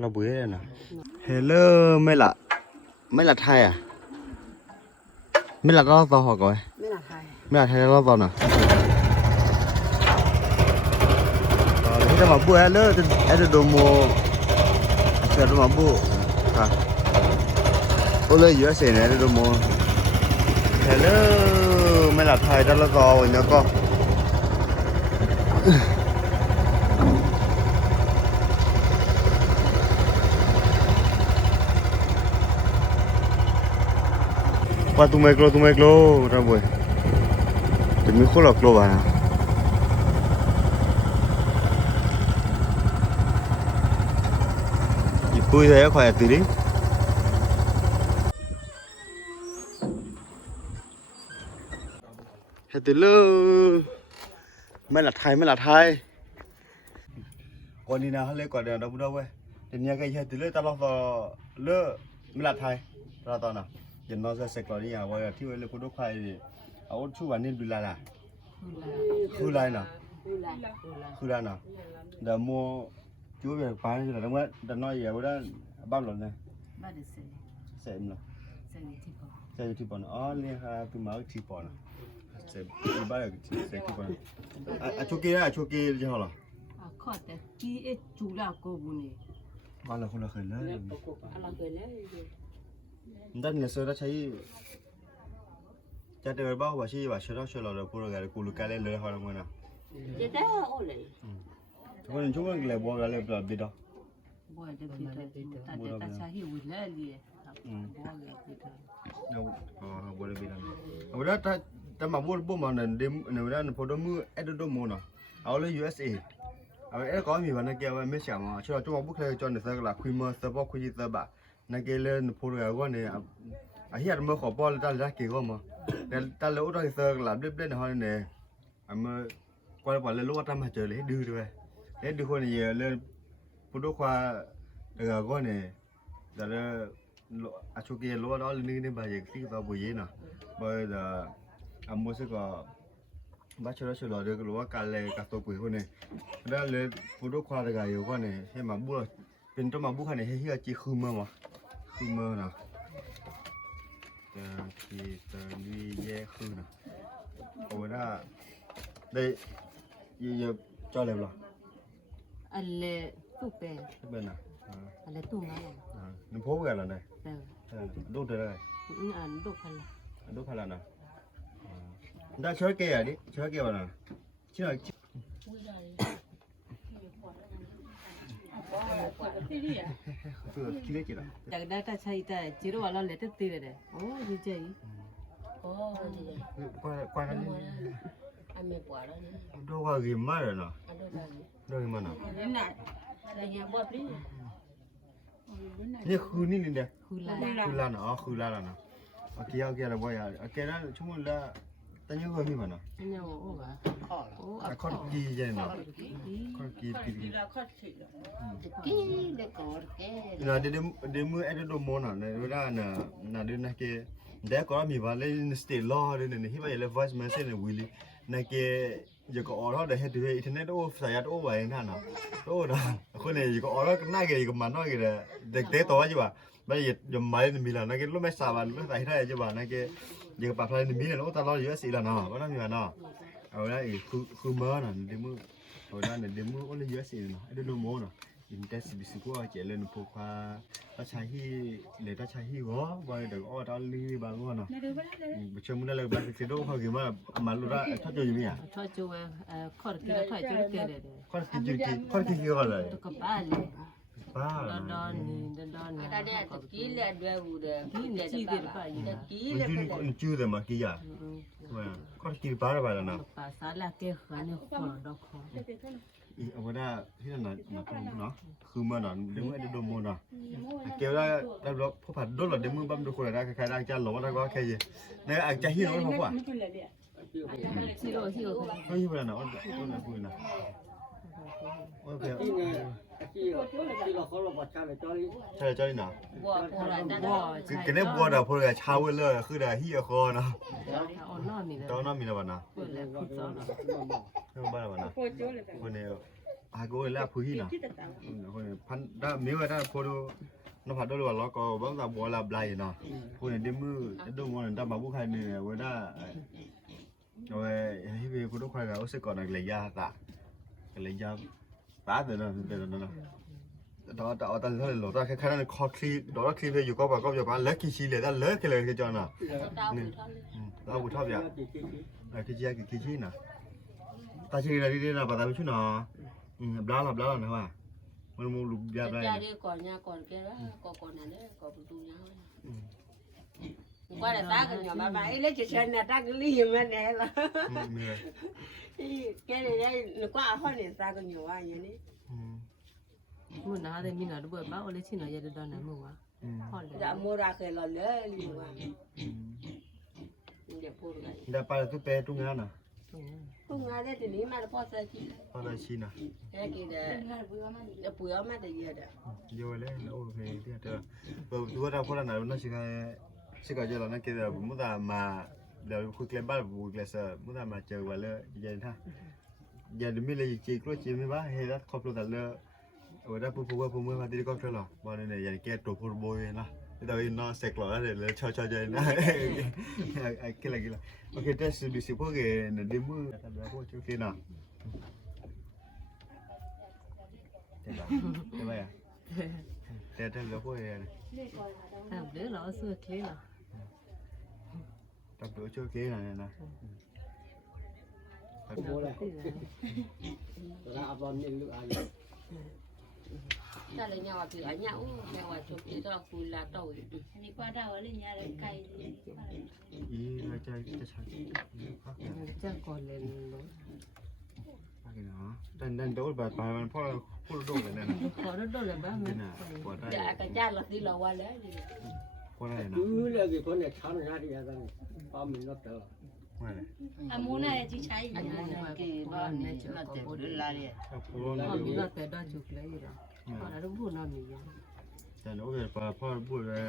เราบุ้ยนะเฮลโลไม่ละไทยอ่ะไม่ละก็ต่อหอกก่อนไม่ละไทยก็ต่อหน่ะที่จะมาบุ้ยเฮลโลจะดูโมเชื่อมาบุ้ค่ะโอ้เลยเยอะเสียเนี่ยจะดูโมเฮลโลไม่ละไทยแล้วก็วันนี้ก็ว่าtu mai klo ra boy thì mới khô là klo à tôi thấy khỏe tí đi hết tí lơ mới là thay còn đi nào lấy quả đèn đâu đâu vậy thì nhà cái hết tí lơ ta lo vào lơ mới là thay ra tao nào dân nó sẽ sạch rồi đi à vậy thì lấy cột khoai thì áo chú bản nên bị là khu lai nào để mua chú về bán là đúng không để nói gì vậy đó bao lần này xem nào xem thì bọn liên ha cứ mở thì bọn xem đi bao giờ xem thì bọn chỗ kia gì hả là khó thế cái chú là cô bún này bao là không là khởi lênนั่นเนี่ยเสือได้ใช้จะเดินบ้าว่าชี้ว่าเสือได้เสือเราเราพูดอะไรกูรู้กันเลยเขาทำไงนะจะได้โอ้เลยทุกคนช่วงเลยบัวกันเลยแบบบิดอ่ะบัวจะบิดแต่แต่ชาหิวเลยเลยบัวเลยบิดเอาบัวเลยบิดอ่ะเอาเดี๋ยวแต่มาบัวมันเนี่ยเดี๋ยวนั้นพอดมือเอ็ดดมือเนาะเอาเลย USA เอาเอ็ดก็มีวันนั้นแกว่าไม่ใช่มาช่วยช่วงบุกเลยจนเดี๋ยวสักละคุยมาสักบอกคุยสักบ่านักเกลือพูดกันเนี่ยอาเฮียมันขอบอลตาลักเกี่ยวมั้งแต่ตาเลี้ยวตาเสือกหลับเด็บๆหน่อยเนี่ยมันกว่าเลยรู้ว่าทำมาเจอเลยดื้อด้วยดื้อคนเนี่ยเลยพูดว่าเดี๋ยวก็เนี่ยแต่ละอาชุกี้รู้ว่าเราเรื่องนี้บ่ายที่ตัวบุญนะบ่อยแต่มุสก็บ้าช่วยเดี๋ยวก็รู้ว่าการเลยกับตัวปุ๋ยคนเนี่ยแล้วเลยพูดว่าเดี๋ยวอยู่ก็เนี่ยให้มาบุญเป็นตัวมาบุญคนเนี่ยให้เฮียจีคือมั้งคือเมื่อนะที่ตอนนี้แย่ขึ้นนะโอ้น่าได้เยอะๆจ่อเลยหรออะไรตู้เป็นนะอะไรตู้งั้นนึกพบกันแล้วเนี่ยดูเท่าไรดูพลันนะได้ช่วยเกย์ดิช่วยเกย์วะนะช่วยคิดได้กี่ละจากได้แต่ใช้แต่จีโร่เราเลยตีเลยโอ้ดีใจโอ้กว่านั้นอันไม่ปวดแล้วนี่ดูว่ากี่มาเลยนะดูกี่มานะนี่คือนี่เลยคือลานะอ๋อคือลานะโอเคโอเคแล้วบ่อยอ่ะโอเคแล้วชั่วโมงละตั้งยังไงมีมันนะเนี่ยโอ้บ้าโอ้ข้อกี่เจนนะข้อกี่เด็กก่อนแกนะเดี๋ยวมือไอ้ตัวโมน่ะในเวลาน่ะเดี๋ยวนะแกเด็กก็มีว่าเล่นสเตลล่อเดี๋ยวนี้ที่ว่าเล่น voice message เนี่ยวิลลี่นะแกจะก็ออร์เดอร์ให้ดูอินเทอร์เน็ตโอ้สายโอ้ไว้นั่นน่ะโอ้นะคนเนี่ยจะก็ออร์เดอร์น่าเกย์ก็มันน้อยกันเด็กเตะตัวใช่ป่ะไม่ยอมไม่มีแล้วนะแกรู้ไหมสาวันไม่ใส่ได้ใช่ป่ะนะแกจะก็ปรับอะไรนี่มีเนี่ยโอ้ตลอดอยู่สิแล้วเนาะว่านั่นมีเนาะเอาละอีกคือเมื่อน่ะเดี๋ยวมือเอาละเนี่ยเดี๋ยวมือโอ้เลยเยอะสิเนาะไอ้ดูโมน่ะอินเตอร์สิกูเจริญพวกว่าถ้าใช้ที่เลยถ้าใช้ที่ก็บ่เดี๋ยวอ้อตอนนี้บางวันเนาะเชื่อมึงได้เลยบางทีโดเขากี่มามาลุระทอดจุยมีอ่ะทอดจุยขอดกินทอดจุยเกลือเลยขอดกินก็เลยก็ป้าเลยป้าดอนนี่แต่เนี่ยตะกี้เลยด้วยอูเด้กี้เนี่ยจีเดือดป้าอยู่ตะกี้เลยมันจืดเลยมากี่อย่างขอดกินป้าอะไรบ้างนะป้าสาลาเกลือเนี่ยขอดอกขอเอาไว้ได้ที่นั่นนะเนาะคือมันน่ะเดี๋ยวมือไอ้ดูโมน่ะเกี่ยวได้แล้วพอผัดโดนหรอเดี๋ยวมือบั้มดูคนได้ใครได้จะหลงแล้วก็แค่ยี่เนี่ยอาจจะหิ้วน้องเขาอ่ะหิ้วเขาหิ้วไปแล้วนะอ้อนพูดนะโอเค ใช่เจ้านี่นะ บัวโพล่ะตา คือกันได้บัวดาวพลอยชาวเวลเลยคือได้เฮียคอนะ อ่อนนอนนี่แหละ ตอนนั้นมีอะไรบ้างนะ เปิดแล้วคิดซ้อน ไม่บ้างอะไรบ้างนะคนนี้อากูเล่าผู้ที่นะคนนี้พันได้มีไว้ได้พอดูน้ำผัดด้วยว่าเราก็บางทีบัวลาบไหลเนาะคนนี้เดี๋ยวมือดูมันได้มาบุกใครเนี่ยเวลาเอาไว้ให้ไปคนทุกคนก็รู้สึกก่อนเลยยากอะเลยยากป้าเดี๋ยวนะแต่เอาแต่เท่าไหร่หรอกแต่แค่นั้นคอคลีดอกคลีไปอยู่ก็แบบก็จะมาเลิกกี่ชีเลยแต่เลิกกันเลยคือจอน่ะ ดาวคือท่อน เราบุทอบอย่างคือเจียกี่ชีน่ะตาชีอะไรที่เราปะตาไม่ชุนเนาะบล้านะว่ามันมูลุยาได้ จะได้ก่อนเนี่ยก่อนแกแล้วก่อนนั่นเนี่ยก่อนประตูเนี่ยqua là ta còn nhỏ bà ấy lấy chuyện này ta cứ li mà nè là cái này đây nó qua hơn này ta còn nhiều ai vậy đấy mua nó thì mình nó đuổi báo lấy xin nó giờ được này mua à đã mua ra cái lò lỡ li mà đẹp phun này đã phải tu pe tu ngán à tu ngán đấy thì ní mà nó có sai chi có sai chi nào cái kia để bùi mà để gì đấy vô lấy nó ok thế được rồi tu ra có là nào nó chỉ cáiสิ่งที่เรานั่งกินแบบมุดามาเดี๋ยวคุยกันบ้านบุกเลยสิมุดามาเจอวันเลยยันท่ายันมีอะไรจีกรู้จีไม่บ้าเฮ้ยรัดครอบครัวแต่เลยวันนั้นผู้มือมาตีก็เท่าหรอวันนี้ยันแกตัวผู้บอยนะแต่วันนี้เสกหล่อแล้วเลยชอใจนะไอ้กินอะไรโอเคแต่สิ่งที่พวกเอ๋เนี่ยดีมือทำแบบพวกชุดกินอ่ะเจ็บไหมอ่ะแต่ทำแบบพวกเอ๋đứa nó xưa thế nào tập đũa chơi kế này nè ta lấy nhau thì ở nhau chụp thì tao cùi là tàu đi qua đâu lên nhà lấy cây ý là chơi chắc còn lên nó đàn đấu bàiมันพ่อพูดโดนเลยนะ ขอโดนเลยบ้างมั้ยจะกระจายหลักที่เราว่าแล้ว พ่อได้นะ เลยกี่คนเนี่ยช้อนหน้าที่ยังป้อมมีรถเตอร์ ไม่เลย à muốn này chị cháy อันนี้คือบ้านในเจ้าของบุญละเนี่ย พ่อ อ๋อมีรถแต่ด้านจุกเลยเหรออ๋อแล้วพูดนอนมีอย่าง แต่โอเคพ่อพูดเลย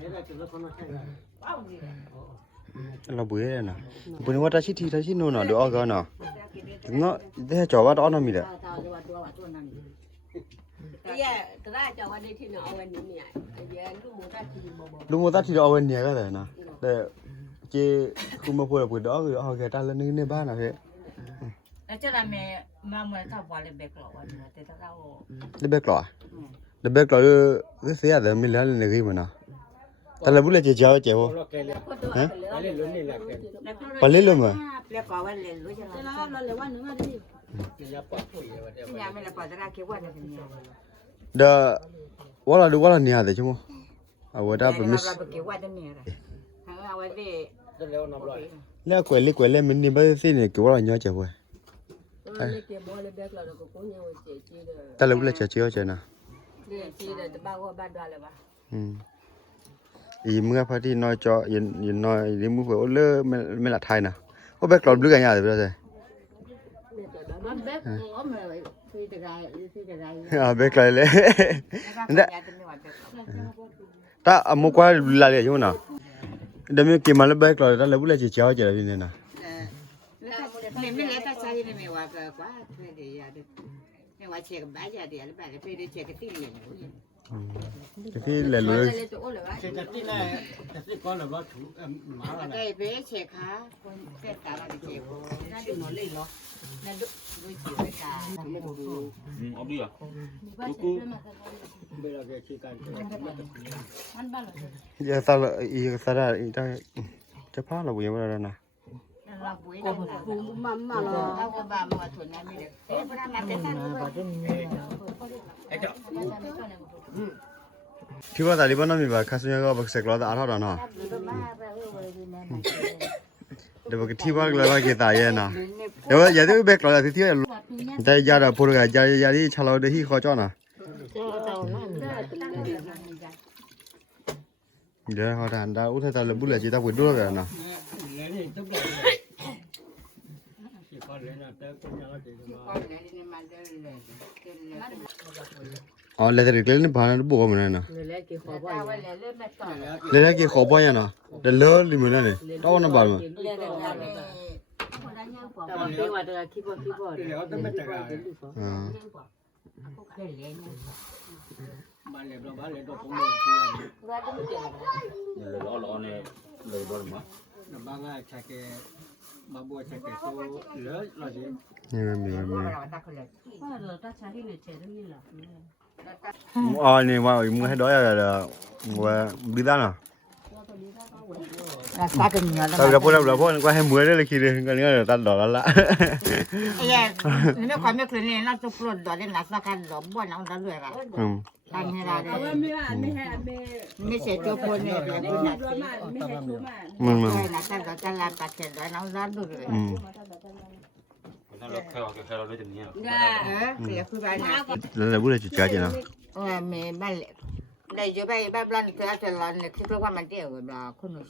นี่ได้จุดแล้วคนมาแข่งกัน เราบุ้ยนะบุ้ยว่าถ้าชิโน่นเดี๋ยวออกกันเนาะเนาะเดี๋ยวจอว่าตอนนั้นมีเด้อ yeah ตราจะว่าได้ที่เนาะเอาไว้นี่เนี่ยไอ้เย็นลูกหมูตาที่บ่ ลุงว่าที่เอาไว้เนี่ยก็ได้นะแต่เจ้คุณมาพูดกับดอกคือเอาแค่ตาละนึงในบ้านนะเฮ้ แล้วจะทำไงมาเมื่อถ้าวันเลยเบกหรอวันแต่ถ้าเรา เด็กหล่อเด็กหล่อเสียแต่ไม่เลี้ยงเลยกี่มันนะแต่ละบุเลยเจ้าเจ้า รถแกเลยไปเล่นลุ้นนี่แหละแก ไปเล่นเลยมั้ย เรียกก่อนวันเลยรู้จักแล้วเราเลยวันนึงอ่ะดิ อย่าปล่อยผู้ใหญ่วันเดียว เนี่ยไม่ละก่อนจะได้เกี่ยววันเนี่ย เด้อว่าละเนี่ยเด้อใช่มั้ยเอาว่าได้เป็นมิส เราเกี่ยววันเนี่ยเอาไว้ดิ จะเร็วน้ำลอย แล้วกวยเล่มันนี่บ่สิเนี่ยกี่ว่าละเนี่ยเจ้าเว้ย cái bò lên bếp là có cố nhau chị được แต่ละบุเลยเจ้าเจ้านะ chị được bao qua ba đoạn là ba อีเมื่อพอที่น้อยจอยินน้อยนี่มือเผื่อเลอไม่ละไทยนะก็แบกกรอบลึกกันยาเลยไปเลย มันเบกหัวมันเลยคุยแต่ไร แบกเลยเลยนั่นถ้าอามุกว่าลาเลยอยู่นะเดี๋ยวมีกี่มาแล้วแบกเลยแล้วบุเลยจะเจ้าจะอะไรนี่นะ ไม่เล็กถ้าใช้เนี่ยไม่ว่าก็ว่าไม่ดีอ่ะไม่ว่าเช็คบ้านอย่าเดี๋ยวแบบไปได้เช็คที่เหลือ ที่เลยเลย เช็คที่ไหนแต่ที่ก้อนเราถูกหมาอะไร ได้ไปเช็คค่ะคนเส้นตาเราเช็คน่าดูนอนเลยเหรอน่าดูเช็คไปตา เอาดิอ่ะ เวลาแกชี้การ มันบ้าเหรอ อย่าตาอีกตาได้อีกได้จะพาเราอย่างไรนะ เราบุยเราบุมัมมาเราเราก็บ้ามาถุนนั้นไม่ได้เอ๊ะพนักงานแต่ท่านไอ้เจ้า ที่ว่าตาลีบ้านน้ำมีแบบคาสุญญาก็บักเสกล้อตาอาร์ทอดนะเดี๋ยวบักที่ว่าเราเกี่ยตายนะเดี๋ยวอย่าได้แบกเราที่แต่ยาดาพูดกันยาที่ชะลอเดี๋ยวที่เขาจ้อนะ เดี๋ยวเขาทานได้อุทัยตาเลยบุญเลยจีตาบุญด้วยกันนะ เลยนี่ตุ๊บเลยสิก้อนเลยนะแต่คนยังก็จะมา อ๋อเลยแต่เด็กเล่นนี่ผ่านบุกมาเนี่ยนะ เลยแล้วกี่ขอบ่อย เลยแล้วกี่ขอบ่อยนะเดี๋ยวเลิศลิมันเนี่ยต้อนน้ำบาลมา เลยแล้วแต่ว่าพี่ว่าจะคิดว่า เดี๋ยวต้องไม่แต่ง อ่า บ้านเล็กเราบ้านเล็กเราคงไม่ที่อัน เนี่ยเลยเอาเอาเนี่ยเลยโดนมั้ย นั้นบ้านก็ใช้แกมาบัวใช้แกโซ่เหลือเราสิ นี่มันมี ว่าเราถ้าใช้ที่เนี่ยเฉยได้ยินหรอ อ๋อนี่ว่ามึงให้ด้อยอะไรว่าบิดานะ Rasa kenyal. เราพูดก็ให้มือได้เลยคิดเลยกันนี่ตัดดอกแล้วละ Iya, ini kami klinik nak tu perut dah dia nak sakan dah buat nak dah luar kan. อืม Kan hera เอา dia. ไม่ว่าไม่ให้ไม่ Ni saya tu pun ni dia ไม่ pun ให้ nak. รวมมาไม่ให้ทุกมา มัน Nak tak jalan tak jalan nak dah dulu. อืม นั่นเราแค่เราได้ถึงนี้ Eh, dia aku banyak. แล้วพูดอะไรจุดจ้าจีนะ Oh, me balik. Dah je baik belan tu ada lan ni kita kan mandi ke belah kuno.